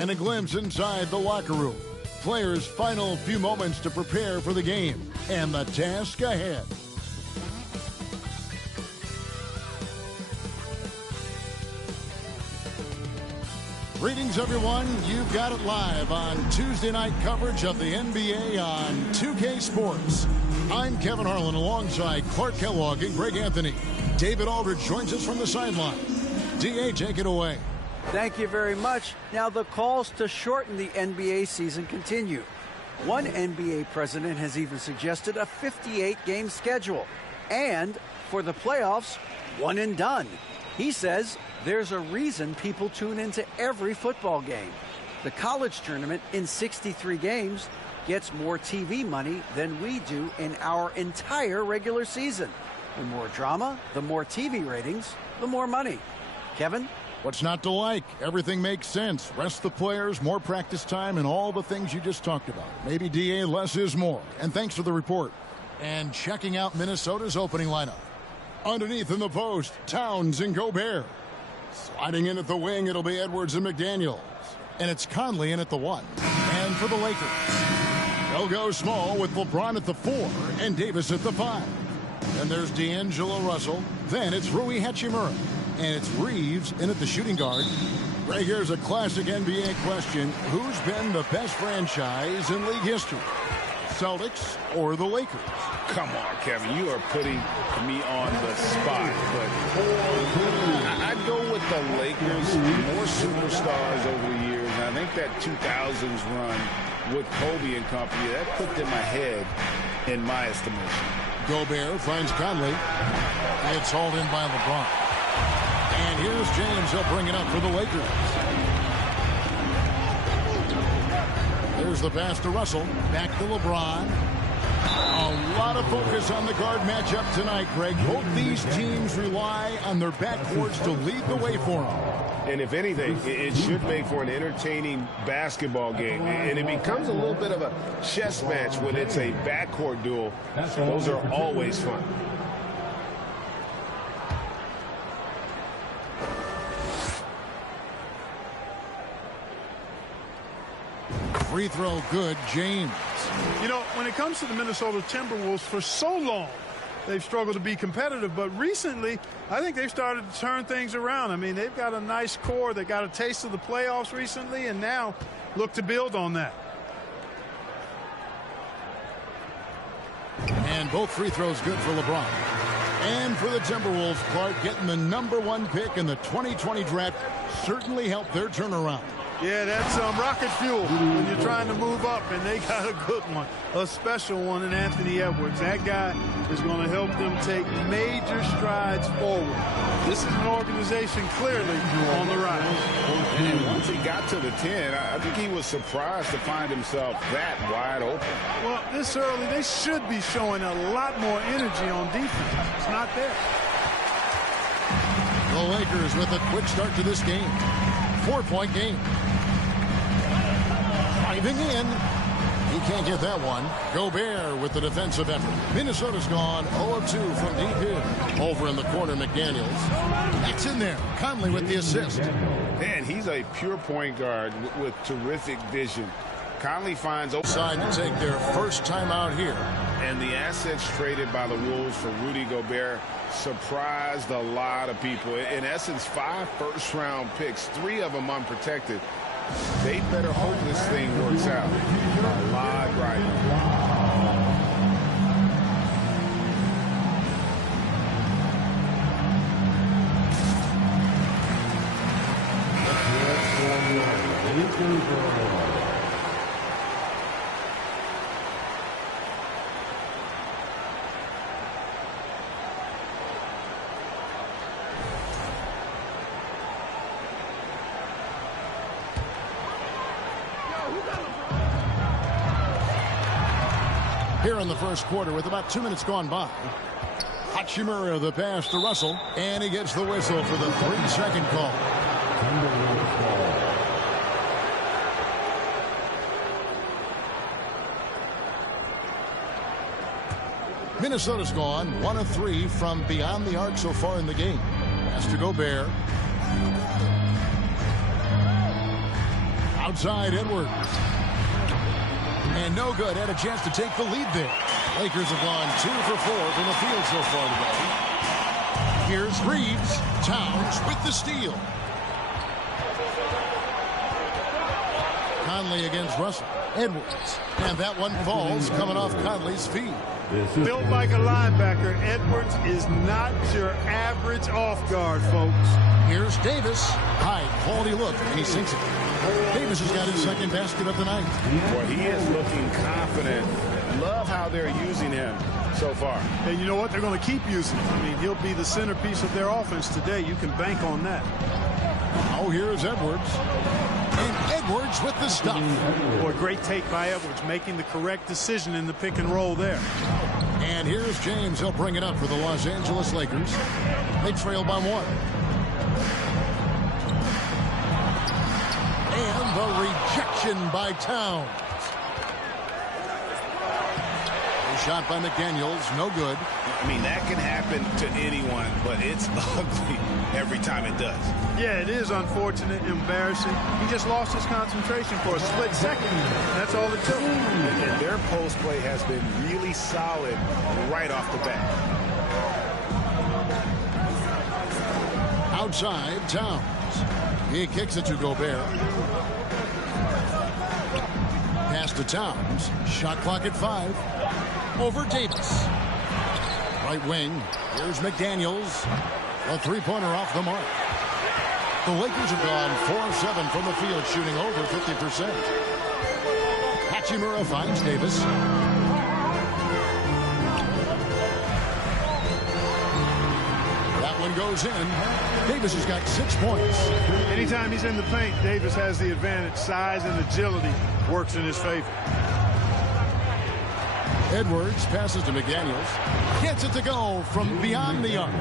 and a glimpse inside the locker room. Players' final few moments to prepare for the game and the task ahead. Greetings, everyone. You've got it live on Tuesday night coverage of the NBA on 2K Sports. I'm Kevin Harlan alongside Clark Kellogg and Greg Anthony. David Aldridge joins us from the sideline. D.A., take it away. Thank you very much. Now, the calls to shorten the NBA season continue. One NBA president has even suggested a 58-game schedule. And for the playoffs, one and done. He says there's a reason people tune into every football game. The college tournament in 63 games gets more TV money than we do in our entire regular season. The more drama, the more TV ratings, the more money. Kevin? What's not to like? Everything makes sense. Rest the players, more practice time, and all the things you just talked about. Maybe, DA, less is more. And thanks for the report. And checking out Minnesota's opening lineup. Underneath in the post, Towns and Gobert. Sliding in at the wing, it'll be Edwards and McDaniels. And it's Conley in at the 1. And for the Lakers, they'll go small with LeBron at the 4 and Davis at the 5. And there's D'Angelo Russell. Then it's Rui Hachimura. And it's Reeves in at the shooting guard. Greg, here's a classic NBA question. Who's been the best franchise in league history? Celtics or the Lakers? Come on, Kevin. You are putting me on the spot. But I'd go with the Lakers. More superstars over the years. And I think that 2000s run with Kobe and company, that put them ahead in my estimation. Gobert finds Conley. It's hauled in by LeBron. And here's James. He'll bring it up for the Lakers. There's the pass to Russell. Back to LeBron. A lot of focus on the guard matchup tonight, Greg. Both these teams rely on their backcourts to lead the way for them. And if anything, it should make for an entertaining basketball game. And it becomes a little bit of a chess match when it's a backcourt duel. Those are always fun. Free throw good, James. You know, when it comes to the Minnesota Timberwolves, for so long, they've struggled to be competitive. But recently, I think they've started to turn things around. I mean, they've got a nice core. They got a taste of the playoffs recently, and now look to build on that. And both free throws good for LeBron. And for the Timberwolves, Clark, getting the #1 pick in the 2020 draft certainly helped their turnaround. Yeah, that's rocket fuel when you're trying to move up, and they got a good one, a special one in Anthony Edwards. That guy is going to help them take major strides forward. This is an organization clearly on the rise. And once he got to the 10, I think he was surprised to find himself that wide open. Well, this early, they should be showing a lot more energy on defense. It's not there. The Lakers with a quick start to this game. 4-point game. Driving in. He can't get that one. Gobert with the defensive effort. Minnesota's gone 0 of 2 from deep in. Over in the corner, McDaniels. It's in there. Conley with the assist. Man, he's a pure point guard with terrific vision. Conley finds side to take their first time out here. And the assets traded by the Wolves for Rudy Gobert surprised a lot of people. In essence, 5 first-round picks, 3 of them unprotected. They better hope this thing works out. A lot right. Here in the first quarter with about 2 minutes gone by. Hachimura the pass to Russell, and he gets the whistle for the 3-second call. Minnesota's gone 1 of 3 from beyond the arc so far in the game. Pass to Gobert. Outside Edwards. And no good. Had a chance to take the lead there. Lakers have gone 2 for 4 from the field so far today. Here's Reeves. Towns with the steal. Conley against Russell. Edwards. And that one falls coming off Conley's feet. Built like a linebacker, Edwards is not your average off guard, folks. Here's Davis. High quality look, and he sinks it. Davis has got his second basket of the night. Well, he is looking confident. Love how they're using him so far. And you know what? They're going to keep using him. I mean, he'll be the centerpiece of their offense today. You can bank on that. Oh, here's Edwards. And Edwards with the stuff. Boy, great take by Edwards, making the correct decision in the pick and roll there. And here's James. He'll bring it up for the Los Angeles Lakers. They trail by 1. And the rejection by Towns. A shot by McDaniels, no good. I mean, that can happen to anyone, but it's ugly every time it does. Yeah, it is unfortunate, embarrassing. He just lost his concentration for a split second. That's all it took. And their post play has been really solid right off the bat. Outside, Towns. He kicks it to Gobert. Pass to Towns. Shot clock at 5. Over Davis. Right wing. Here's McDaniels. A three-pointer off the mark. The Lakers have gone 4 of 7 from the field, shooting over 50%. Hachimura finds Davis. That one goes in. Davis has got 6 points. Anytime he's in the paint, Davis has the advantage. Size and agility works in his favor. Edwards passes to McDaniels. Gets it to go from beyond the arc.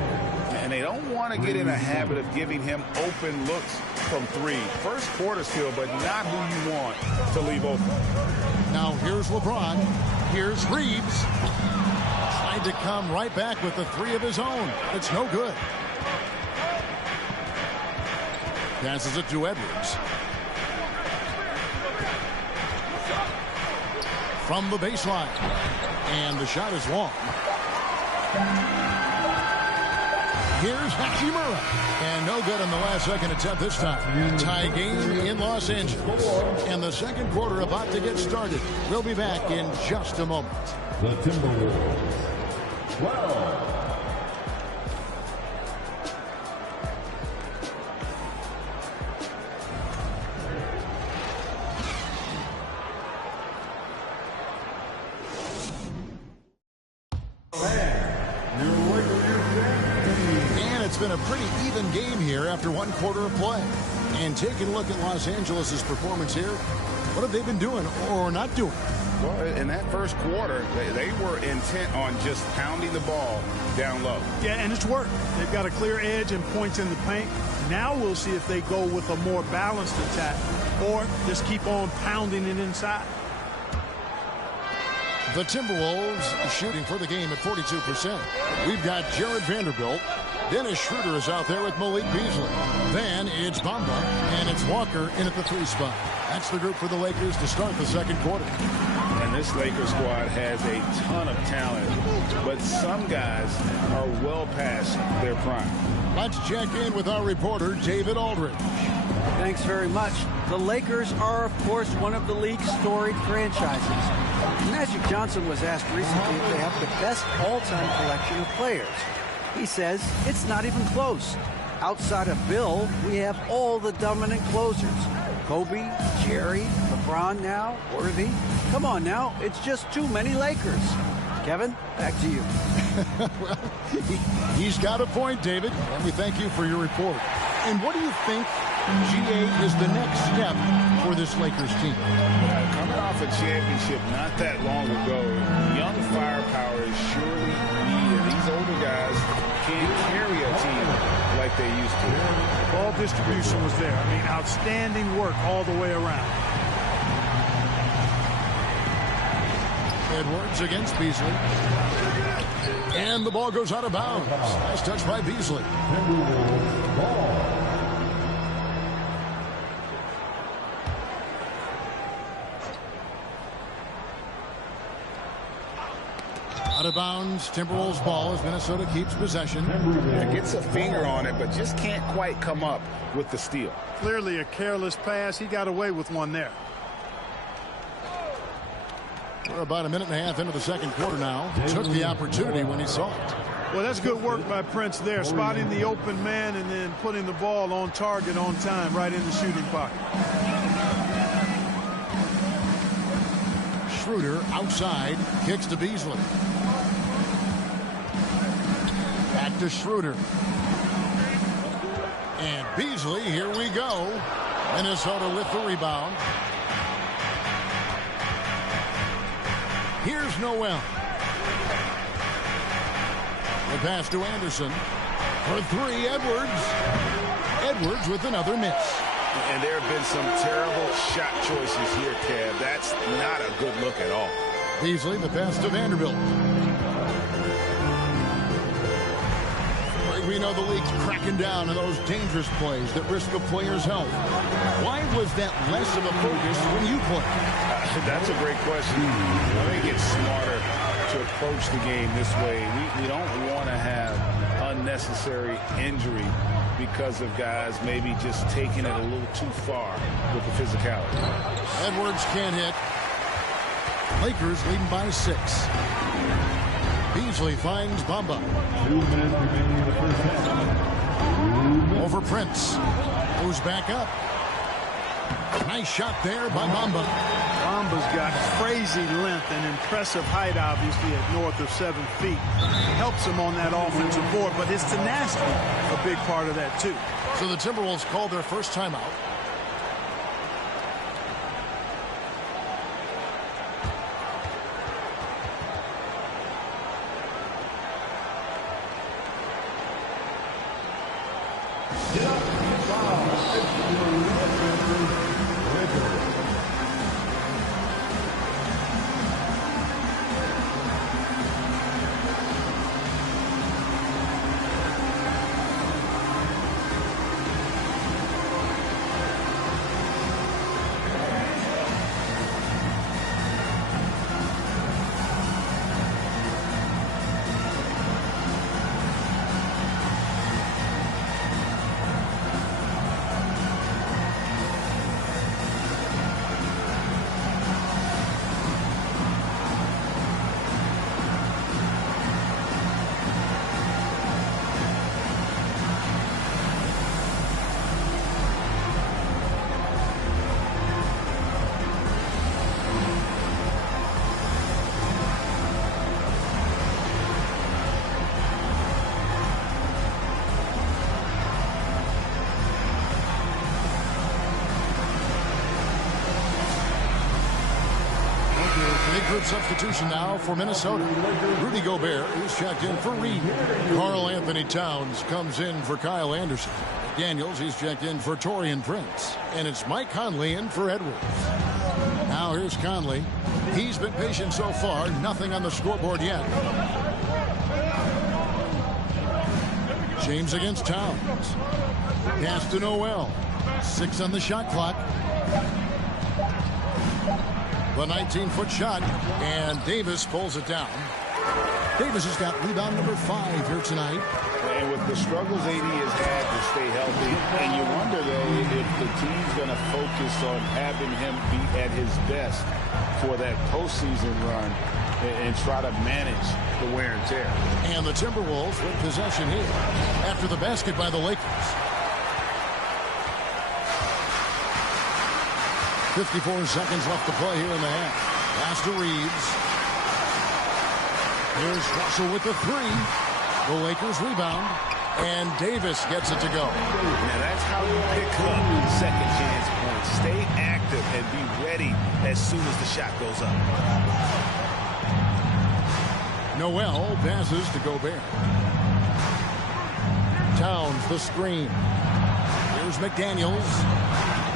And they don't want to get in a habit of giving him open looks from 3. First quarter still, but not who you want to leave open. Now here's LeBron. Here's Reeves. Tried to come right back with the 3 of his own. It's no good. Passes it to Edwards. From the baseline. And the shot is long. Here's Hachimura. And no good on the last second attempt this time. Tie game in Los Angeles. And the second quarter about to get started. We'll be back in just a moment. The Timberwolves. 12. Been a pretty even game here after 1 quarter of play. And taking a look at Los Angeles' performance here, what have they been doing or not doing? Well, in that first quarter, they were intent on just pounding the ball down low. Yeah, and it's worked. They've got a clear edge and points in the paint. Now we'll see if they go with a more balanced attack or just keep on pounding it inside. The Timberwolves shooting for the game at 42%. We've got Jared Vanderbilt. Dennis Schroeder is out there with Malik Beasley. Then it's Bamba, and it's Walker in at the 3 spot. That's the group for the Lakers to start the second quarter. And this Lakers squad has a ton of talent, but some guys are well past their prime. Let's check in with our reporter, David Aldridge. Thanks very much. The Lakers are, of course, one of the league's storied franchises. Magic Johnson was asked recently if they have the best all-time collection of players. He says it's not even close. Outside of Bill, we have all the dominant closers. Kobe, Jerry, LeBron now, Worthy. Come on now, it's just too many Lakers. Kevin, back to you. Well, he's got a point, David, and we thank you for your report. And what do you think, GA, is the next step for this Lakers team? Coming off a championship not that long ago, young firepower is surely needed. These older guys can't carry a team like they used to. Ball distribution was there. I mean, outstanding work all the way around. Edwards against Beasley. And the ball goes out of bounds. Nice touch by Beasley. Out of bounds, Timberwolves ball as Minnesota keeps possession. Gets a finger on it, but just can't quite come up with the steal. Clearly a careless pass. He got away with one there. We're about a minute and a half into the second quarter now. Took the opportunity when he saw it. Well, that's good work by Prince there, spotting the open man and then putting the ball on target on time right in the shooting pocket. Schroeder outside, kicks to Beasley. Back to Schroeder. And Beasley, here we go. Minnesota with the rebound. Here's Noel. The pass to Anderson. For three, Edwards. Edwards with another miss. And there have been some terrible shot choices here, Kev. That's not a good look at all. Beasley, the pass to Vanderbilt. We know the league's cracking down on those dangerous plays that risk a player's health. Why was that less of a focus when you play? That's a great question. I think it's smarter to approach the game this way. We don't want to have unnecessary injury because of guys maybe just taking it a little too far with the physicality. Edwards can't hit. Lakers leading by 6. Beasley finds Bamba. 2 minutes remaining in the first half. Over Prince. Goes back up. Nice shot there by Bamba. Bamba's got crazy length and impressive height, obviously, at north of 7 feet. Helps him on that offensive board, but his tenacity a big part of that, too. So the Timberwolves called their first timeout. Group substitution now for Minnesota. Rudy Gobert is checked in for Reed. Karl Anthony Towns comes in for Kyle Anderson. Daniels, he's checked in for Taurean Prince. And it's Mike Conley in for Edwards. Now here's Conley. He's been patient so far. Nothing on the scoreboard yet. James against Towns. Pass to Noel. 6 on the shot clock. The 19-foot shot, and Davis pulls it down. Davis has got rebound number 5 here tonight. And with the struggles AD has had to stay healthy, and you wonder, though, if the team's going to focus on having him be at his best for that postseason run and try to manage the wear and tear. And the Timberwolves with possession here after the basket by the Lakers. 54 seconds left to play here in the half. Pass to Reeves. Here's Russell with the 3. The Lakers rebound. And Davis gets it to go. Now that's how you pick up second chance points. Stay active and be ready as soon as the shot goes up. Noel passes to Gobert. Towns the screen. Here's McDaniels.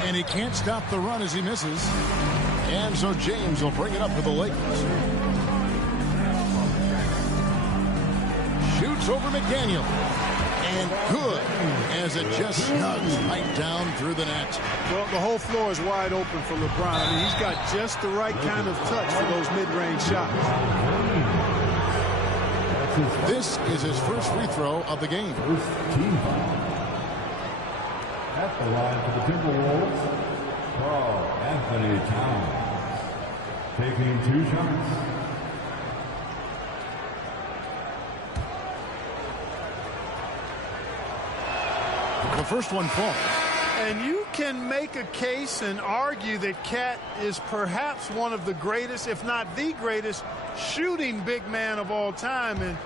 And he can't stop the run as he misses. And so James will bring it up for the Lakers. Shoots over McDaniel. And good as it just snugs right down through the net. Well, the whole floor is wide open for LeBron. I mean, he's got just the right kind of touch for those mid-range shots. This is his first free throw of the game. First team foul. At the line for the Timberwolves, Carl Anthony Towns, taking 2 shots. The first one falls. And you can make a case and argue that Cat is perhaps one of the greatest, if not the greatest, shooting big man of all time, and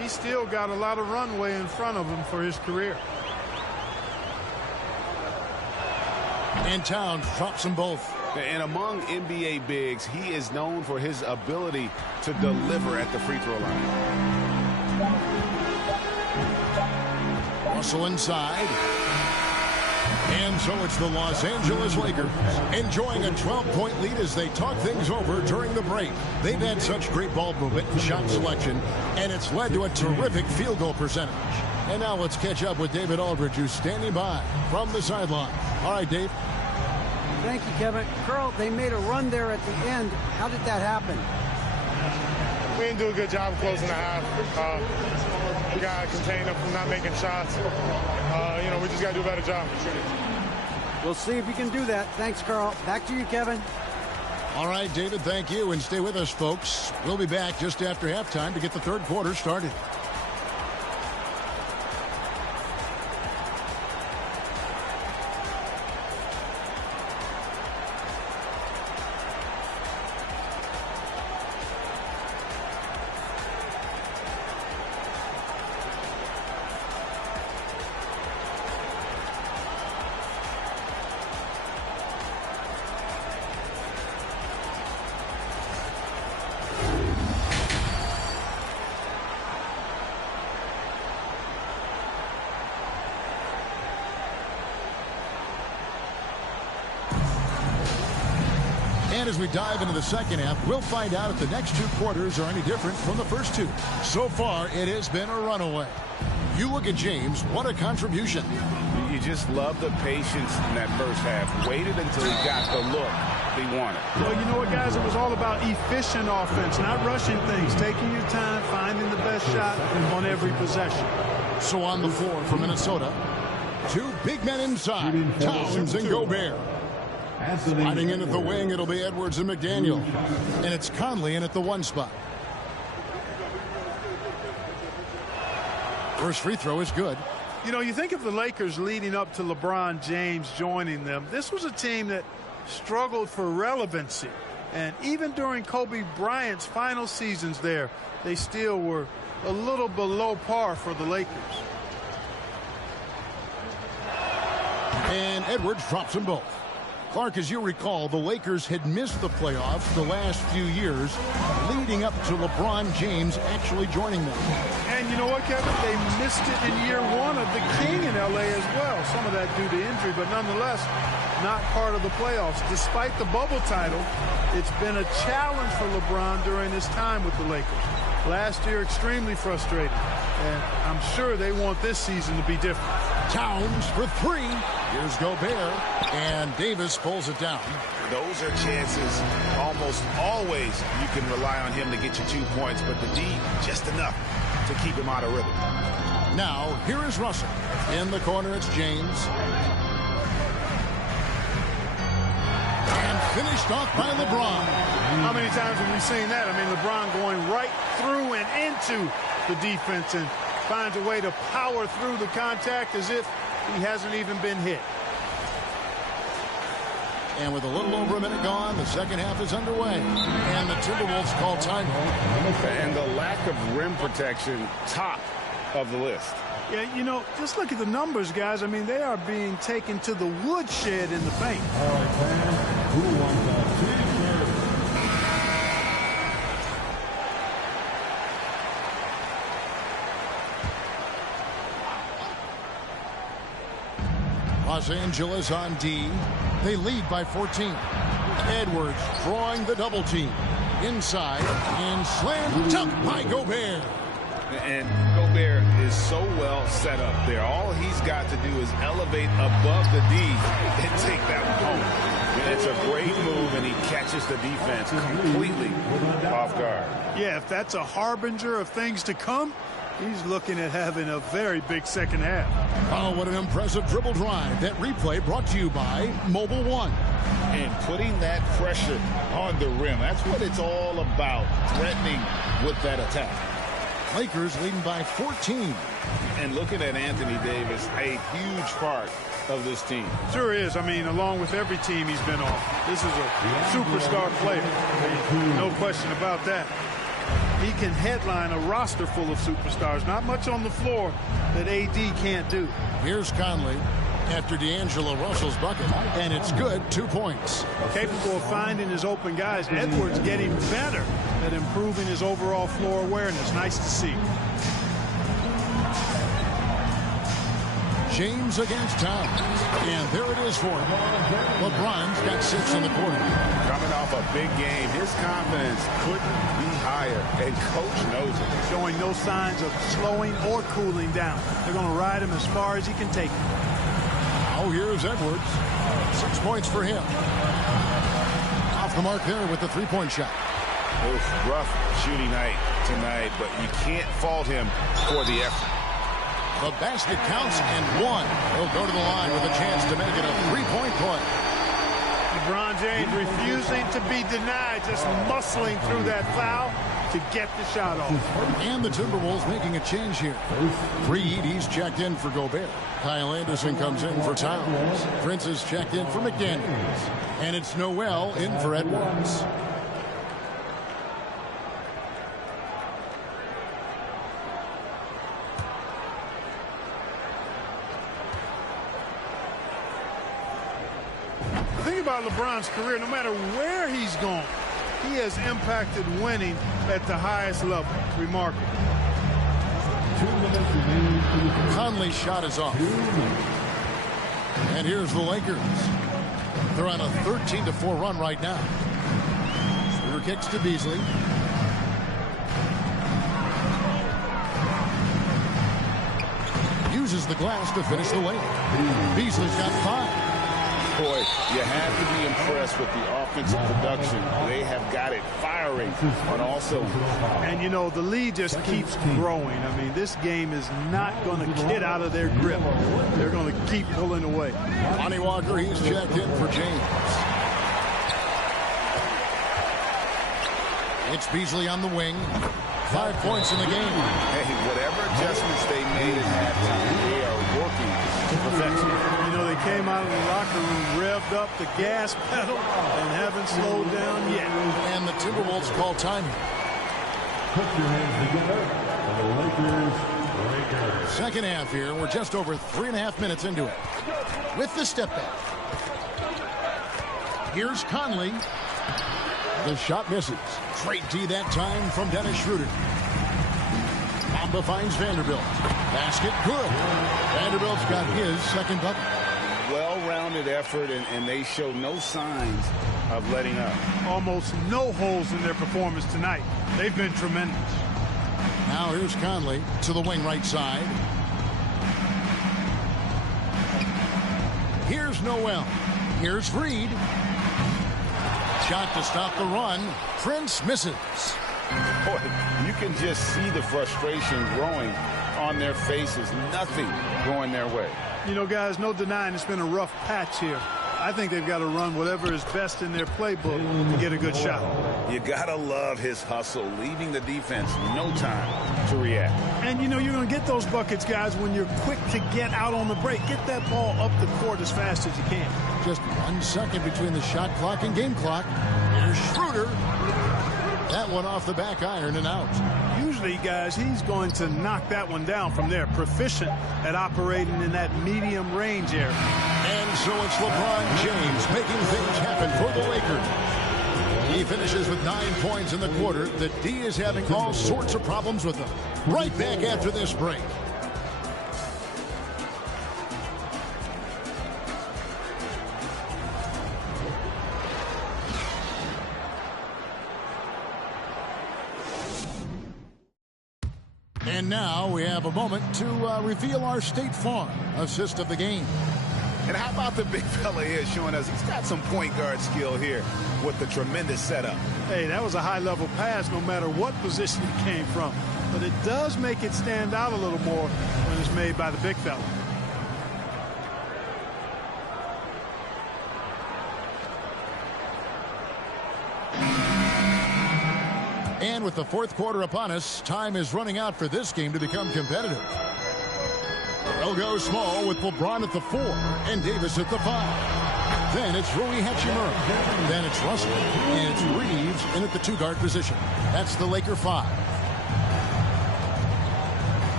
he's still got a lot of runway in front of him for his career. And Towns drops them both. And among NBA bigs, he is known for his ability to deliver at the free throw line. Russell inside. And so it's the Los Angeles Lakers enjoying a 12-point lead as they talk things over during the break. They've had such great ball movement and shot selection, and it's led to a terrific field goal percentage. And now let's catch up with David Aldridge, who's standing by from the sideline. All right, Dave. Thank you, Kevin. Carl, they made a run there at the end. How did that happen? We didn't do a good job of closing the half. We got to contain them from not making shots. We just got to do a better job. We'll see if you can do that. Thanks, Carl. Back to you, Kevin. All right, David, thank you. And stay with us, folks. We'll be back just after halftime to get the third quarter started. And as we dive into the second half, we'll find out if the next 2 quarters are any different from the first 2. So far, it has been a runaway. You look at James, what a contribution. You just love the patience in that first half. Waited until he got the look he wanted. Well, you know what, guys? It was all about efficient offense, not rushing things, taking your time, finding the best shot on every possession. So on the floor for Minnesota, 2 big men inside, Towns and Gobert. Sliding in at the wing, it'll be Edwards and McDaniel. And it's Conley in at the 1 spot. First free throw is good. You know, you think of the Lakers leading up to LeBron James joining them. This was a team that struggled for relevancy. And even during Kobe Bryant's final seasons there, they still were a little below par for the Lakers. And Edwards drops them both. Clark, as you recall, the Lakers had missed the playoffs the last few years, leading up to LeBron James actually joining them. And you know what, Kevin? They missed it in year 1 of the King in L.A. as well. Some of that due to injury, but nonetheless, not part of the playoffs. Despite the bubble title, it's been a challenge for LeBron during his time with the Lakers. Last year, extremely frustrating. And I'm sure they want this season to be different. Towns for 3. Here's Gobert, and Davis pulls it down. Those are chances almost always you can rely on him to get you 2 points, but the D, just enough to keep him out of rhythm. Now, here is Russell. In the corner, it's James. And finished off by LeBron. How many times have we seen that? I mean, LeBron going right through and into the defense and finds a way to power through the contact as if he hasn't even been hit. And with a little over a minute gone, the second half is underway. And the Timberwolves call timeout. And the lack of rim protection, top of the list. Yeah, you know, just look at the numbers, guys. I mean, they are being taken to the woodshed in the paint. All right, fans, who wants a T-shirt? Los Angeles on D. They lead by 14. Edwards drawing the double team. Inside and slammed up by Gobert. And Gobert is so well set up there. All he's got to do is elevate above the D and take that one home. And it's a great move, and he catches catches the defense completely off guard. Yeah, if that's a harbinger of things to come, he's looking at having a very big second half. Oh, what an impressive dribble drive. That replay brought to you by Mobile One. And putting that pressure on the rim, that's what it's all about, threatening with that attack. Lakers leading by 14. And looking at Anthony Davis, a huge part of this team. Sure is. I mean, along with every team he's been on, this is a superstar player. No question about that. He can headline a roster full of superstars. Not much on the floor that AD can't do. Here's Conley after D'Angelo Russell's bucket, and it's good. 2 points. Capable of finding his open guys. Edwards getting better at improving his overall floor awareness. Nice to see. James against Towns. And there it is for him. LeBron's got 6 in the quarter. Coming off a big game, his confidence couldn't be higher, and coach knows it. Showing no signs of slowing or cooling down. They're going to ride him as far as he can take him. Oh, here's Edwards. 6 points for him. Off the mark there with the three-point shot. Oof, rough shooting night tonight, but you can't fault him for the effort. The basket counts and one. He'll go to the line with a chance to make it a three-point play. LeBron James refusing to be denied, just muscling through that foul to get the shot off. And the Timberwolves making a change here. 3 EDs checked in for Gobert. Kyle Anderson comes in for Towns. Prince is checked in for McDaniels. And it's Noel in for Edwards. Think about LeBron's career. No matter where he's gone, he has impacted winning at the highest level. Remarkable. Conley's shot is off. And here's the Lakers. They're on a 13-4 run right now. Shooter kicks to Beasley. Uses the glass to finish the lane. Beasley's got 5. Boy, you have to be impressed with the offensive production. They have got it firing on all cylinders. And, you know, the lead just keeps growing. I mean, this game is not going to get out of their grip. They're going to keep pulling away. Lonnie Walker, he's checked in for James. It's Beasley on the wing. 5 points in the game. Hey, whatever adjustments they made at halftime, they are working to perfection. You know, they came out of the locker room, revved up the gas pedal, and haven't slowed down yet. And the Timberwolves call time. Put your hands together for the Lakers. Second half here. We're just over 3.5 minutes into it. With the step back. Here's Conley. The shot misses. Straight D that time from Dennis Schroeder. Bamba finds Vanderbilt. Basket good. Vanderbilt's got his second bucket. Well-rounded effort, and they show no signs of letting up. Almost no holes in their performance tonight. They've been tremendous. Now here's Conley to the wing right side. Here's Noel. Here's Reed. Shot to stop the run. Prince misses. Boy, you can just see the frustration growing on their faces. Nothing going their way. You know, guys, no denying it's been a rough patch here. I think they've got to run whatever is best in their playbook to get a good shot. You got to love his hustle, leaving the defense no time to react. And, you know, you're going to get those buckets, guys, when you're quick to get out on the break. Get that ball up the court as fast as you can. Just 1 second between the shot clock and game clock. Here's Schroeder. That one off the back iron and out. Usually, guys, he's going to knock that one down from there. Proficient at operating in that medium range area. And so it's LeBron James making things happen for the Lakers. He finishes with 9 points in the quarter. The D is having all sorts of problems with them. Right back after this break. And now we have a moment to reveal our State Farm assist of the game. And how about the big fella here showing us he's got some point guard skill here with the tremendous setup. Hey, that was a high-level pass no matter what position it came from. But it does make it stand out a little more when it's made by the big fella. And with the fourth quarter upon us, time is running out for this game to become competitive. They'll go small with LeBron at the 4 and Davis at the 5. Then it's Rui Hachimura. Then it's Russell. And it's Reeves in at the 2-guard position. That's the Laker 5.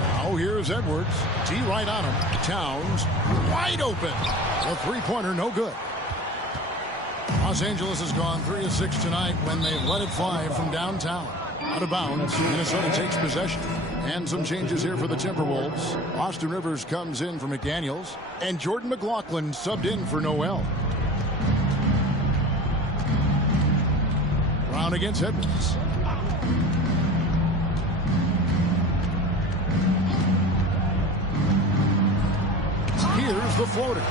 Now here's Edwards. T right on him. Towns wide open. The three-pointer no good. Los Angeles has gone 3 of 6 tonight when they've let it fly from downtown. Out of bounds, Minnesota takes possession. And some changes here for the Timberwolves. Austin Rivers comes in for McDaniels. And Jordan McLaughlin subbed in for Noel. Brown against Edwards. Here's the floater.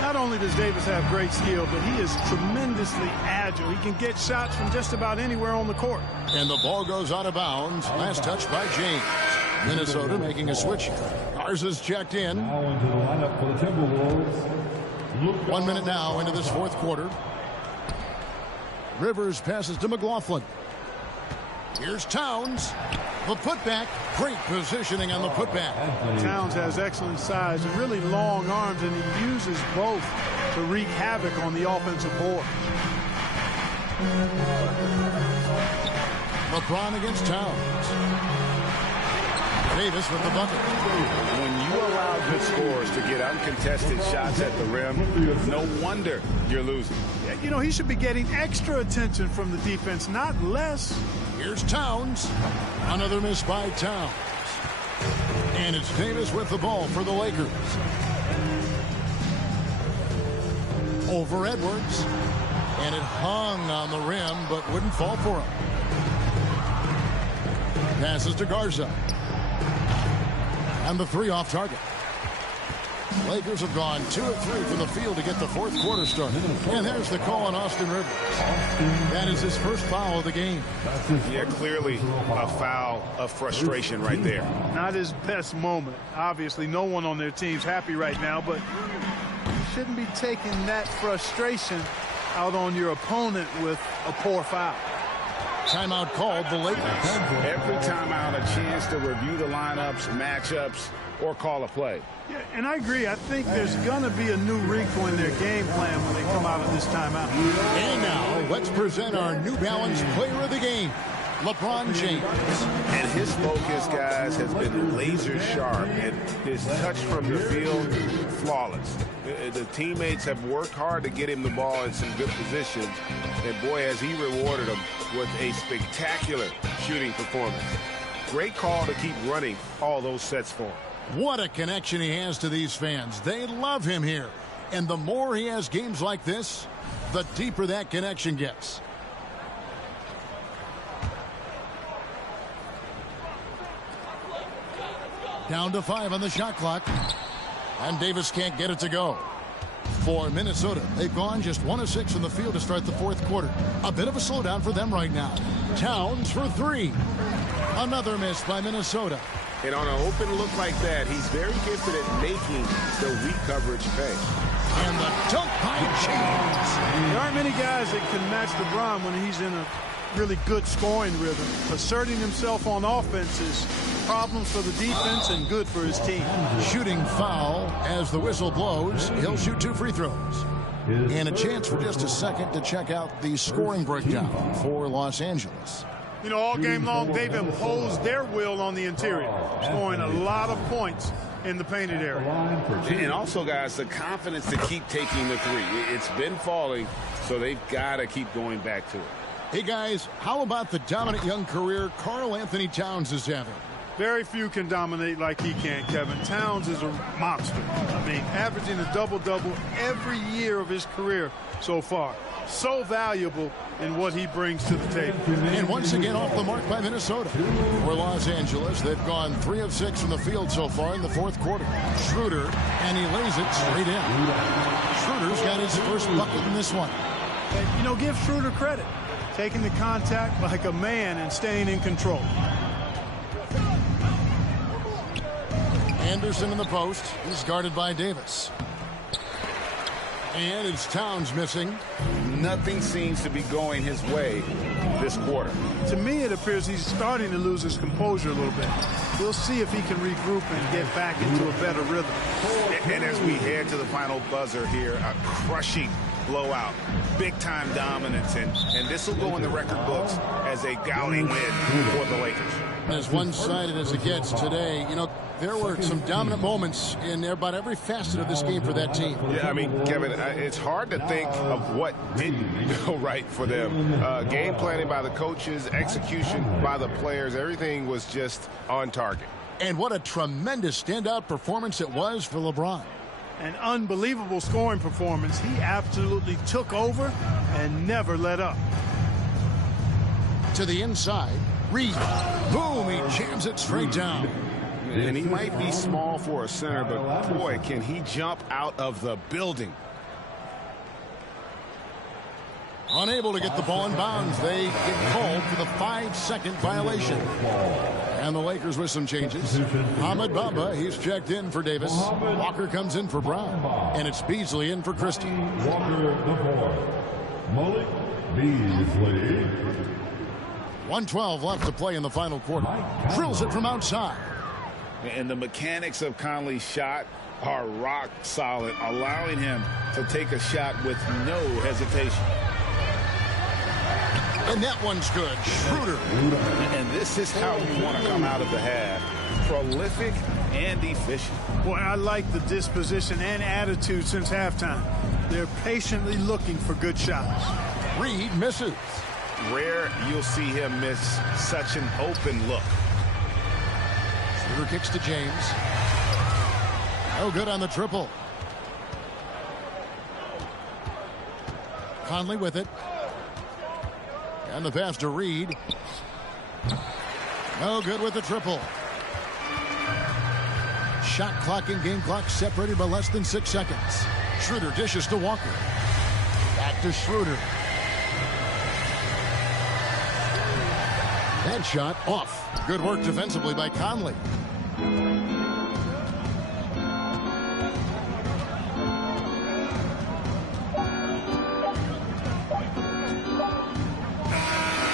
Not only does Davis have great skill, but he is tremendously agile. He can get shots from just about anywhere on the court. And the ball goes out of bounds. Last touch by James. Minnesota making a switch. Garza's checked in. Now into the lineup for the Timberwolves. 1 minute now into this fourth quarter. Rivers passes to McLaughlin. Here's Towns. The putback. Great positioning on the putback. Towns has excellent size and really long arms, and he uses both to wreak havoc on the offensive board. LeBron against Towns. Davis with the bucket. When you allow good scorers to get uncontested shots at the rim, no wonder you're losing. You know, he should be getting extra attention from the defense, not less. Here's Towns. Another miss by Towns. And it's Davis with the ball for the Lakers. Over Edwards. And it hung on the rim, but wouldn't fall for him. Passes to Garza. And the 3 off target. Lakers have gone 2 of 3 from the field to get the fourth quarter started. And there's the call on Austin Rivers. That is his first foul of the game. Yeah, clearly a foul of frustration right there. Not his best moment. Obviously, no one on their team's happy right now, but you shouldn't be taking that frustration out on your opponent with a poor foul. Timeout called the Lakers. Every timeout, a chance to review the lineups, matchups, or call a play. Yeah, and I agree. I think there's going to be a new wrinkle in their game plan when they come out of this timeout. And now, let's present our New Balance player of the game, LeBron James. And his focus, guys, has been laser sharp, and his touch from the field, flawless. The teammates have worked hard to get him the ball in some good positions, and boy, has he rewarded them with a spectacular shooting performance. Great call to keep running all those sets for him. What a connection he has to these fans. They love him here. And the more he has games like this, the deeper that connection gets. Down to 5 on the shot clock. And Davis can't get it to go. For Minnesota, they've gone just 1 of 6 in the field to start the fourth quarter. A bit of a slowdown for them right now. Towns for 3. Another miss by Minnesota. And on an open look like that, he's very gifted at making the weak coverage pay. And the dunk by James. There aren't many guys that can match LeBron when he's in a really good scoring rhythm. Asserting himself on offense is problems for the defense and good for his team. Shooting foul as the whistle blows. He'll shoot 2 free throws. And a chance for just a second to check out the scoring breakdown for Los Angeles. You know, all game long, they've imposed their will on the interior, scoring a lot of points in the painted area. And also, guys, the confidence to keep taking the 3. It's been falling, so they've got to keep going back to it. Hey, guys, how about the dominant young career Karl Anthony Towns is having? Very few can dominate like he can, Kevin. Towns is a monster. I mean, averaging a double-double every year of his career so far. So valuable in what he brings to the table. And once again off the mark by Minnesota. For Los Angeles, they've gone 3 of 6 from the field so far in the fourth quarter. Schroeder, and he lays it straight in. Schroeder's got his first bucket in this one. And, you know, give Schroeder credit. Taking the contact like a man and staying in control. Anderson in the post. He's guarded by Davis. And it's Towns missing. Nothing seems to be going his way this quarter. To me, it appears he's starting to lose his composure a little bit. We'll see if he can regroup and get back into a better rhythm. And as we head to the final buzzer here, a crushing blowout, big-time dominance, and this will go in the record books as a gaudy win for the Lakers. As one-sided as it gets today, you know, there were some dominant moments in about every facet of this game for that team. Yeah, I mean, Kevin, it's hard to think of what didn't go right for them. Game planning by the coaches, execution by the players, everything was just on target. And what a tremendous standout performance it was for LeBron. An unbelievable scoring performance. He absolutely took over and never let up. To the inside, Reed. Boom, he jams it straight down. And he might be small for a center, but boy, can he jump out of the building. Unable to get the ball in bounds. They get called for the 5-second violation. And the Lakers with some changes. Ahmed Bamba, he's checked in for Davis. Walker comes in for Brown. And it's Beasley in for Christie. Walker the fourth. Malik Beasley. 1:12 left to play in the final quarter. Drills it from outside. And the mechanics of Conley's shot are rock solid, allowing him to take a shot with no hesitation. And that one's good. Schroeder. And this is how you want to come out of the half. Prolific and efficient. Boy, I like the disposition and attitude since halftime. They're patiently looking for good shots. Reed misses. Rare you'll see him miss such an open look. Schroeder kicks to James. No good on the triple. Conley with it. And the pass to Reed. No good with the triple. Shot clock and game clock separated by less than 6 seconds. Schroeder dishes to Walker. Back to Schroeder. That shot off. Good work defensively by Conley.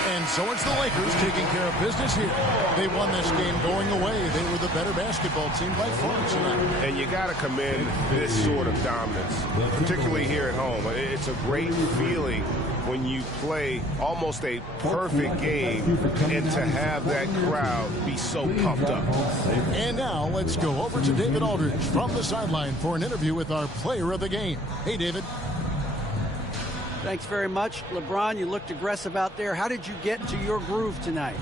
And so it's the Lakers taking care of business here. They won this game going away. They were the better basketball team by far tonight. And you got to commend this sort of dominance, particularly here at home. It's a great feeling when you play almost a perfect game and to have that crowd be so pumped up. And now let's go over to David Aldridge from the sideline for an interview with our player of the game. Hey, David. Thanks very much. LeBron, you looked aggressive out there. How did you get into your groove tonight?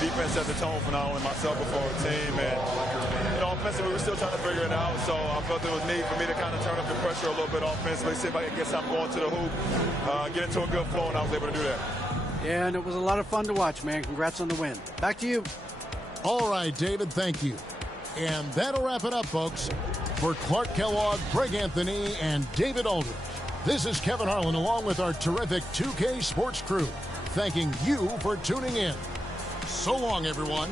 Defense set the tone for not only myself but for our team. And, you know, offensively, we were still trying to figure it out. So I felt there was need for me to kind of turn up the pressure a little bit offensively, see if I could get something going to the hoop, get into a good flow, and I was able to do that. Yeah, and it was a lot of fun to watch, man. Congrats on the win. Back to you. All right, David, thank you. And that'll wrap it up, folks. For Clark Kellogg, Greg Anthony, and David Aldridge, this is Kevin Harlan along with our terrific 2K Sports crew, thanking you for tuning in. So long, everyone.